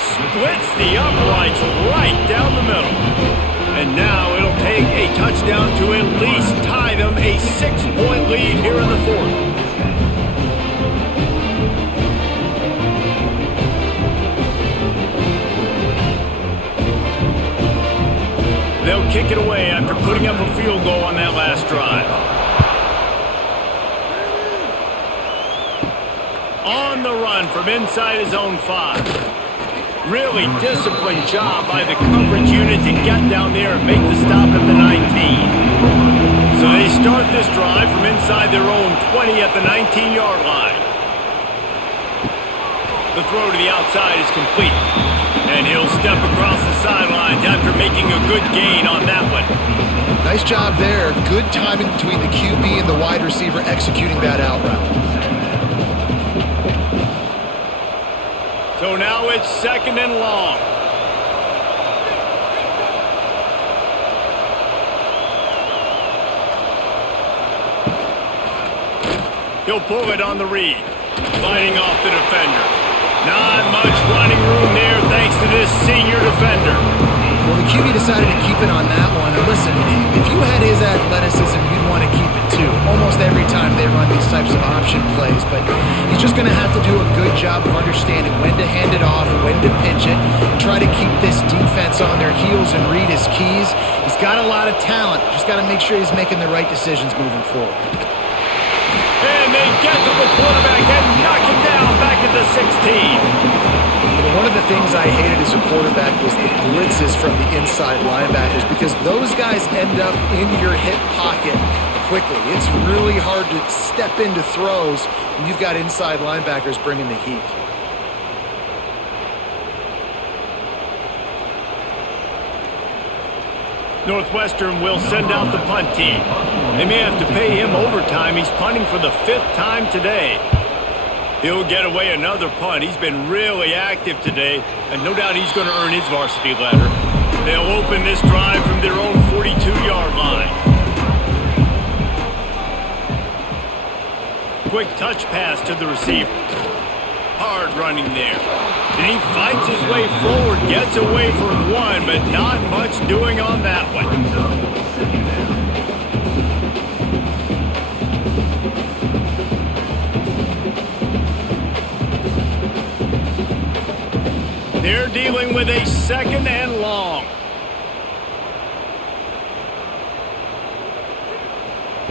Splits the uprights right down the middle. And now it'll take a touchdown to at least tie them a 6-point lead here in the fourth. They'll kick it away after putting up a field goal on that last drive. On the run from inside his own 5. Really disciplined job by the coverage unit to get down there and make the stop at the 19. So they start this drive from inside their own 20 at the 19-yard line. The throw to the outside is complete. And he'll step across the sidelines after making a good gain on that one. Nice job there. Good timing between the QB and the wide receiver executing that out route. So now it's 2nd and long. He'll pull it on the read, fighting off the defender. Not much running room there thanks to this senior defender. Well, the QB decided to keep it on that one. And listen, if you had his athleticism, you'd want to keep it too. Almost every time they run these types of option plays. But he's just going to have to do a good job of understanding when to hand it off, when to pitch it, and try to keep this defense on their heels and read his keys. He's got a lot of talent. Just got to make sure he's making the right decisions moving forward. And they get to the quarterback and knock him down back at the 16. One of the things I hated as a quarterback was the blitzes from the inside linebackers because those guys end up in your hip pocket quickly. It's really hard to step into throws when you've got inside linebackers bringing the heat. Northwestern will send out the punt team. They may have to pay him overtime. He's punting for the 5th time today. He'll get away another punt. He's been really active today, and no doubt he's going to earn his varsity letter. They'll open this drive from their own 42-yard line. Quick touch pass to the receiver. Hard running there. And he fights his way forward, gets away from one, but not much doing on that one. They're dealing with a 2nd and long.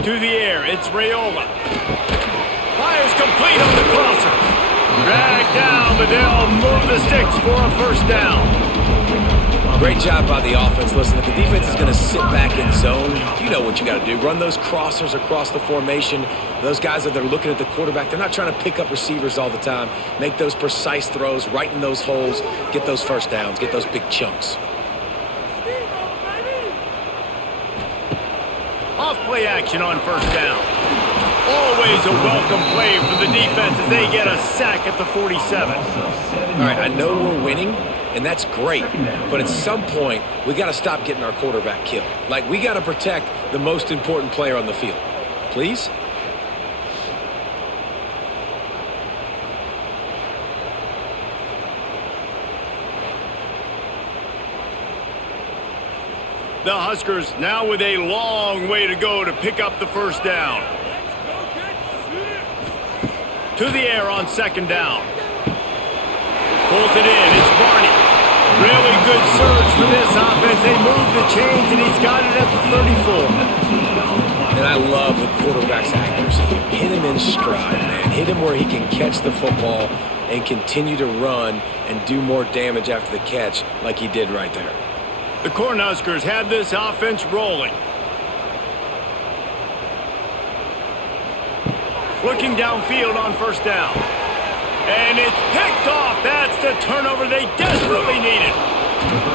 To the air, it's Raiola. Fires complete on the crosser. Dragged down, but they'll move the sticks for a 1st down. Great job by the offense. Listen, if the defense is going to sit back in zone, you know what you got to do. Run those crossers across the formation. Those guys that are looking at the quarterback, they're not trying to pick up receivers all the time. Make those precise throws, right in those holes, get those 1st downs, get those big chunks. Off play action on 1st down. Always a welcome play for the defense as they get a sack at the 47. All right, I know we're winning, and that's great. But at some point, we got to stop getting our quarterback killed. Like, we got to protect the most important player on the field. Please? The Huskers now with a long way to go to pick up the first down. To the air on second down. Pulls it in. It's Barney. Really good surge for this offense. They move the chains, and he's got it at the 34. And I love the quarterback's accuracy. Hit him in stride, man. Hit him where he can catch the football and continue to run and do more damage after the catch like he did right there. The Cornhuskers have this offense rolling. Looking downfield on first down. And it's picked off. That's the turnover they desperately needed.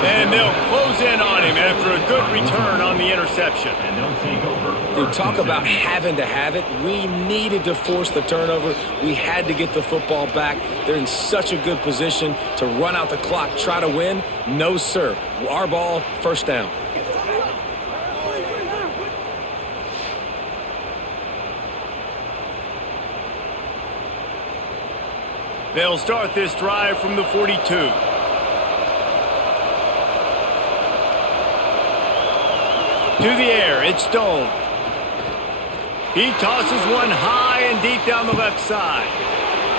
And they'll close in on him after a good return on the interception. And they'll take over. Dude, talk about having to have it. We needed to force the turnover. We had to get the football back. They're in such a good position to run out the clock, try to win. No, sir. Our ball, first down. They'll start this drive from the 42. To the air, it's Stone. He tosses one high and deep down the left side.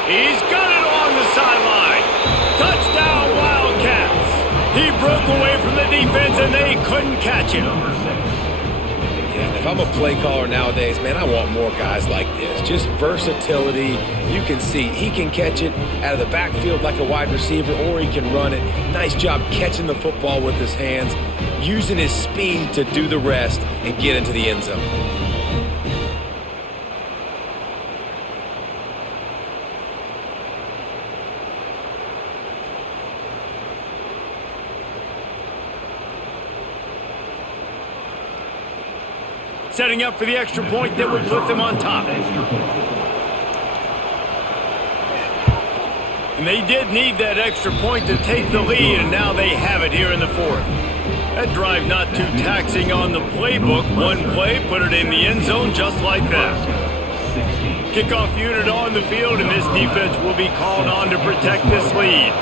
He's got it on the sideline. Touchdown, Wildcats. He broke away from the defense, and they couldn't catch him. Yeah, if I'm a play caller nowadays, man, I want more guys like this. Just versatility. You can see he can catch it out of the backfield like a wide receiver, or he can run it. Nice job catching the football with his hands, using his speed to do the rest and get into the end zone. Setting up for the extra point that would put them on top. And they did need that extra point to take the lead, and now they have it here in the fourth. That drive not too taxing on the playbook. One play, put it in the end zone just like that. Kickoff unit on the field, and this defense will be called on to protect this lead.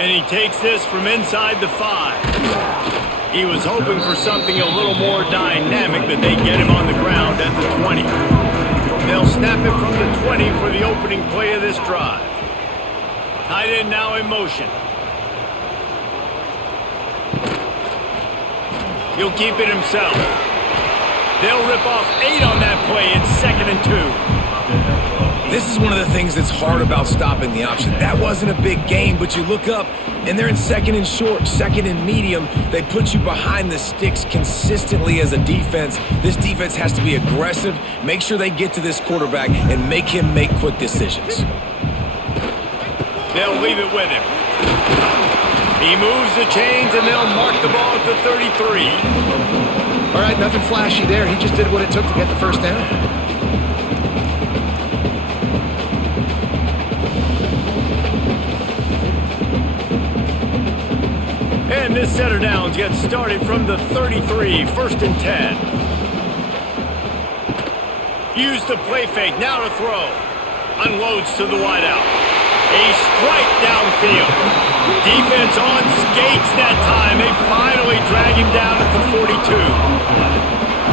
And he takes this from inside the 5. He was hoping for something a little more dynamic, but they get him on the ground at the 20. They'll snap it from the 20 for the opening play of this drive. Tight end now in motion. He'll keep it himself. They'll rip off 8 on that play. It's 2nd and 2. This is one of the things that's hard about stopping the option. That wasn't a big game, but you look up, and they're in 2nd and short, 2nd and medium. They put you behind the sticks consistently as a defense. This defense has to be aggressive, make sure they get to this quarterback, and make him make quick decisions. They'll leave it with him. He moves the chains, and they'll mark the ball at the 33. All right, nothing flashy there. He just did what it took to get the first down. And this set of downs gets started from the 33, 1st and 10. Use the play fake, now to throw. Unloads to the wideout. A strike downfield. Defense on skates that time. They finally drag him down at the 42.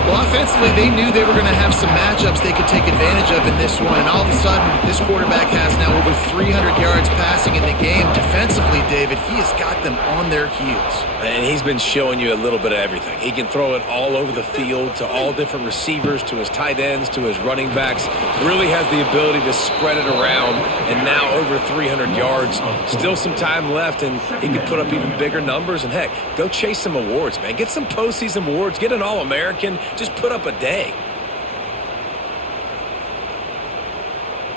Well, offensively, they knew they were going to have some matchups they could take advantage of in this one. And all of a sudden, this quarterback has now over 300 yards passing in the game. Defensively, David, he has got them on their heels. And he's been showing you a little bit of everything. He can throw it all over the field to all different receivers, to his tight ends, to his running backs. Really has the ability to spread it around, and now over 300 yards. Still some time left, and he can put up even bigger numbers. And, heck, go chase some awards, man. Get some postseason awards. Get an All-American. Just put up a day.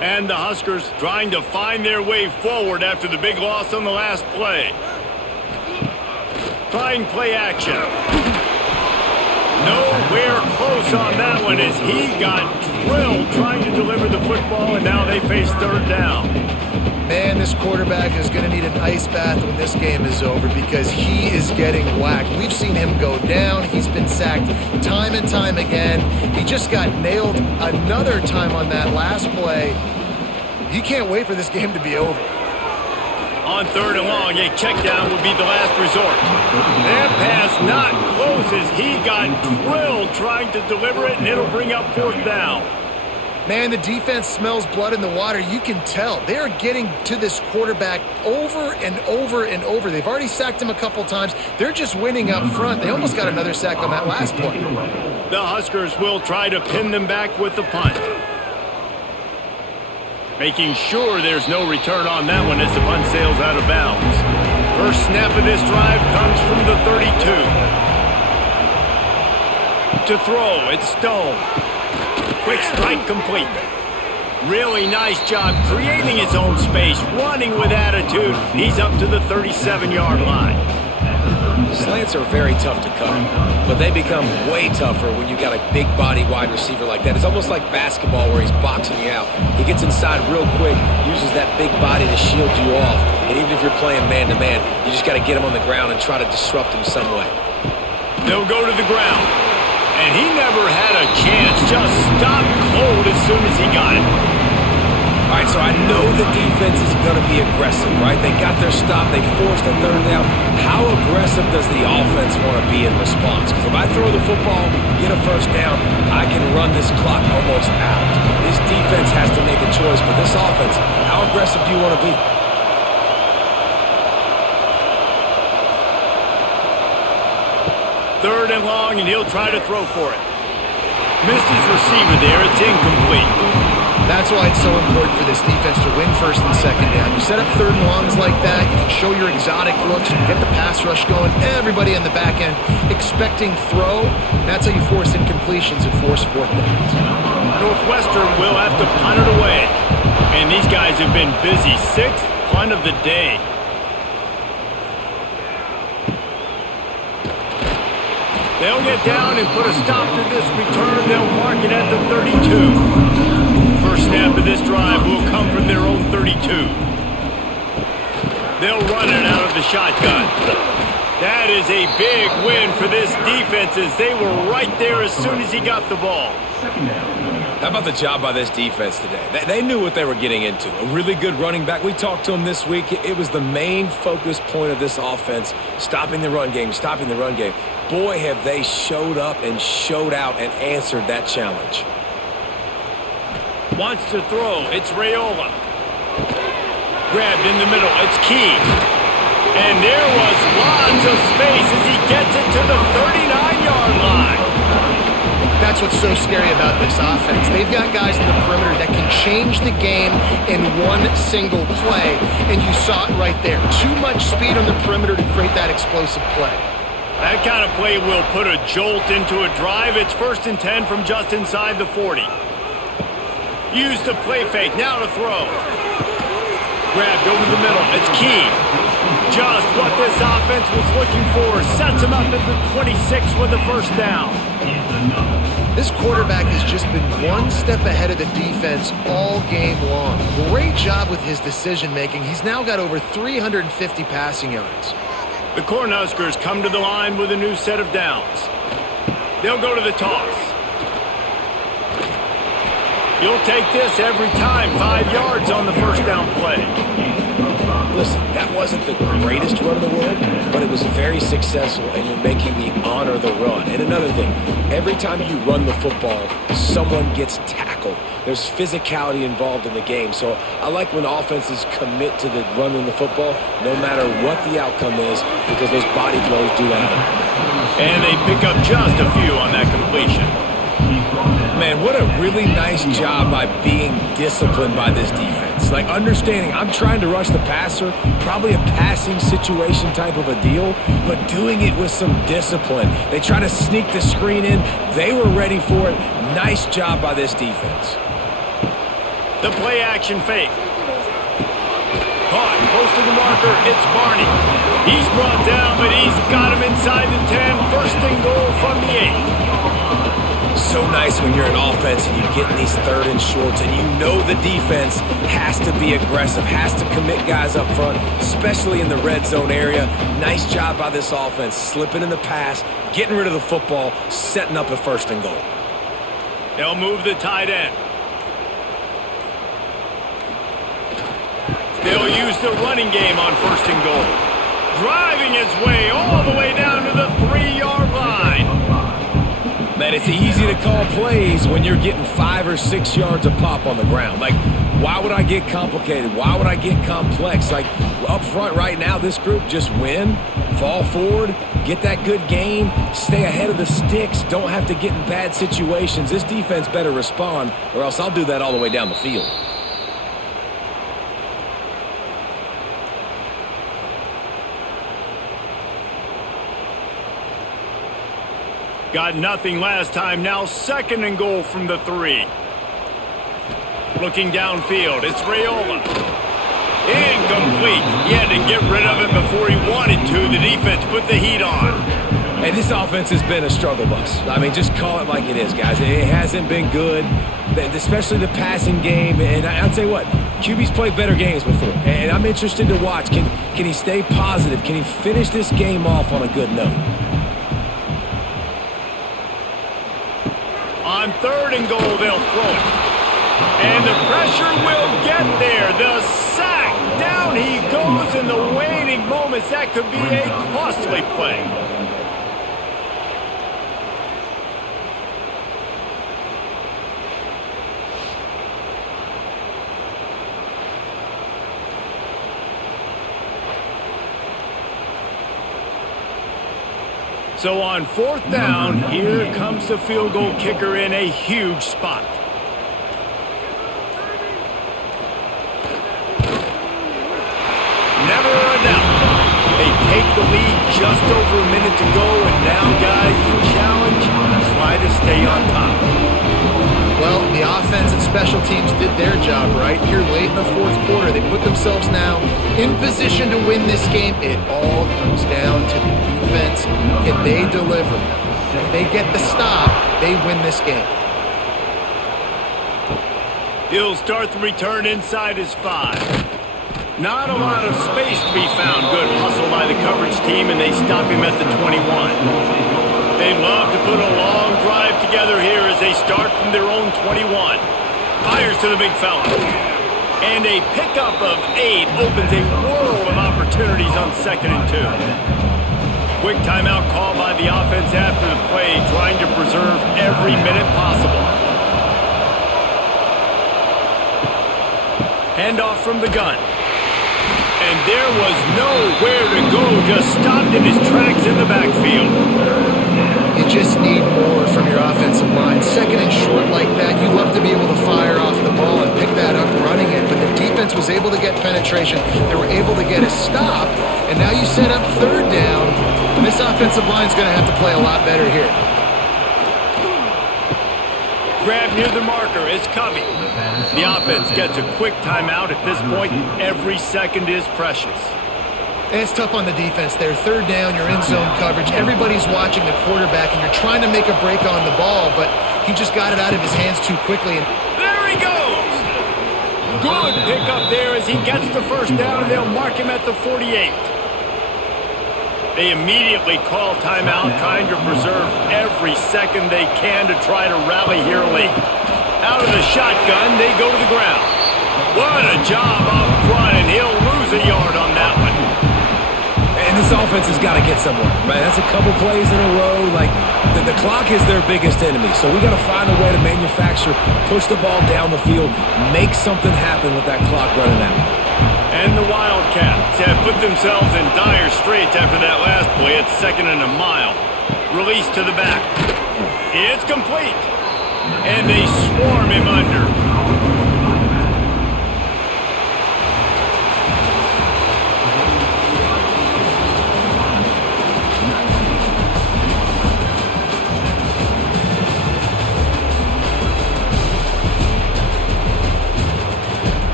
And the Huskers trying to find their way forward after the big loss on the last play. Trying play action. No anywhere close on that one as he got drilled trying to deliver the football, and now they face third down. Man, this quarterback is going to need an ice bath when this game is over because he is getting whacked. We've seen him go down. He's been sacked time and time again. He just got nailed another time on that last play. He can't wait for this game to be over. On third and long, a check down would be the last resort. That pass not close as he got drilled trying to deliver it, and it'll bring up fourth down. Man, the defense smells blood in the water. You can tell. They're getting to this quarterback over and over and over. They've already sacked him a couple times. They're just winning up front. They almost got another sack on that last play. The Huskers will try to pin them back with the punt. Making sure there's no return on that one as the punt sails out of bounds. First snap of this drive comes from the 32. To throw, it's Stone. Quick strike complete. Really nice job creating his own space, running with attitude. He's up to the 37-yard line. Slants are very tough to cover, but they become way tougher when you got a big body wide receiver like that. It's almost like basketball where he's boxing you out. He gets inside real quick, uses that big body to shield you off. And even if you're playing man-to-man, you just got to get him on the ground and try to disrupt him some way. They'll go to the ground. And he never had a chance, just stopped cold as soon as he got it. All right, so I know the defense is going to be aggressive, right? They got their stop. They forced a third down. How aggressive does the offense want to be in response? Because if I throw the football, get a first down, I can run this clock almost out. This defense has to make a choice, but this offense, how aggressive do you want to be? Third and long, and he'll try to throw for it. Missed his receiver there. It's incomplete. That's why it's so important for this defense to win first and second down. You set up third and longs like that, you can show your exotic looks, you can get the pass rush going, everybody on the back end expecting throw. That's how you force incompletions and force fourth downs. Northwestern will have to punt it away. And these guys have been busy. Sixth punt of the day. They'll get down and put a stop to this return. They'll mark it at the 32. First snap of this drive will come from their own 32. They'll run it out of the shotgun. That is a big win for this defense as they were right there as soon as he got the ball. How about the job by this defense today? They knew what they were getting into. A really good running back. We talked to him this week. It was the main focus point of this offense, stopping the run game, stopping the run game. Boy, have they showed up and showed out and answered that challenge. Wants to throw. It's Raiola. Grabbed in the middle. It's Key. And there was lots of space as he gets it to the 39-yard line. That's what's so scary about this offense. They've got guys in the perimeter that can change the game in one single play, and you saw it right there. Too much speed on the perimeter to create that explosive play. That kind of play will put a jolt into a drive. It's 1st and 10 from just inside the 40. Use the play fake. Now to throw. Grabbed over the middle. It's Key. Just what this offense was looking for. Sets him up at the 26 with the first down. This quarterback has just been one step ahead of the defense all game long. Great job with his decision-making. He's now got over 350 passing yards. The Cornhuskers come to the line with a new set of downs. They'll go to the toss. You'll take this every time. 5 yards on the first down play. Listen, that wasn't the greatest run in the world, but it was very successful, and you're making me honor the run. And another thing, every time you run the football, someone gets tackled. There's physicality involved in the game. So I like when offenses commit to the running the football, no matter what the outcome is, because those body blows do matter. And they pick up just a few on that completion. Man, what a really nice job by being disciplined by this defense. Like understanding I'm trying to rush the passer, probably a passing situation type of a deal, but doing it with some discipline. They try to sneak the screen in. They were ready for it. Nice job by this defense. The play action fake. Caught close to the marker. It's Barney. He's brought down, but he's got him inside the 10. First and goal from the 8. so nice when you're an offense and you get in these third and shorts and you know the defense has to be aggressive, has to commit guys up front, especially in the red zone area. Nice job by this offense, slipping in the pass, getting rid of the football, setting up a 1st and goal. They'll move the tight end. They'll use the running game on 1st and goal. Driving his way all the way down to the 3-yard line. Man, it's easy to call plays when you're getting 5 or 6 yards of pop on the ground. Like, why would I get complicated? Why would I get complex? Like, up front right now, this group just win, fall forward, get that good gain, stay ahead of the sticks, don't have to get in bad situations. This defense better respond, or else I'll do that all the way down the field. Got nothing last time, now 2nd and goal from the 3. Looking downfield, it's Raiola. Incomplete. He had to get rid of it before he wanted to. The defense put the heat on. Hey, this offense has been a struggle bus. I mean, just call it like it is, guys. It hasn't been good, especially the passing game. And I'll tell you what, QB's played better games before. And I'm interested to watch. Can he stay positive? Can he finish this game off on a good note? On 3rd and goal, they'll throw it. And the pressure will get there. The sack. Down he goes in the waning moments. That could be a costly play. So on 4th down, here comes the field goal kicker in a huge spot. Never a doubt. They take the lead just over a minute to go, and now, guys, the challenge, try to stay on top. Well, the offense and special teams did their job right here late in the 4th quarter. They put themselves now in position to win this game. It all comes down to the defense. Can they deliver? If they get the stop, they win this game. He'll start the return inside his 5. Not a lot of space to be found. Good hustle by the coverage team, and they stop him at the 21. They'd love to put a long drive together here as they start from their own 21. Fires to the big fella. And a pickup of 8 opens a world of opportunities on 2nd and 2. Quick timeout call by the offense after the play, trying to preserve every minute possible. Handoff from the gun. And there was nowhere to go, just stopped in his tracks in the backfield. You just need more from your offensive line. 2nd and short like that, you'd love to be able to fire off the ball and pick that up running it, but the defense was able to get penetration. They were able to get a stop, and now you set up 3rd down, and this offensive line's going to have to play a lot better here. Grab near the marker, it's Covey. The offense gets a quick timeout at this point. Every second is precious. And it's tough on the defense there. 3rd down, you're in zone coverage. Everybody's watching the quarterback, and you're trying to make a break on the ball, but he just got it out of his hands too quickly. And there he goes! Good pickup there as he gets the 1st down, and they'll mark him at the 48. They immediately call timeout, trying to preserve every second they can to try to rally here late. Out of the shotgun, they go to the ground. What a job up front, and he'll lose a yard on that one. And this offense has got to get somewhere, right? That's a couple plays in a row. Like, the clock is their biggest enemy, so we got to find a way to manufacture, push the ball down the field, make something happen with that clock running out. And the Wildcats have put themselves in dire straits after that last play at 2nd and a mile. Release to the back. It's complete. And they swarm him under.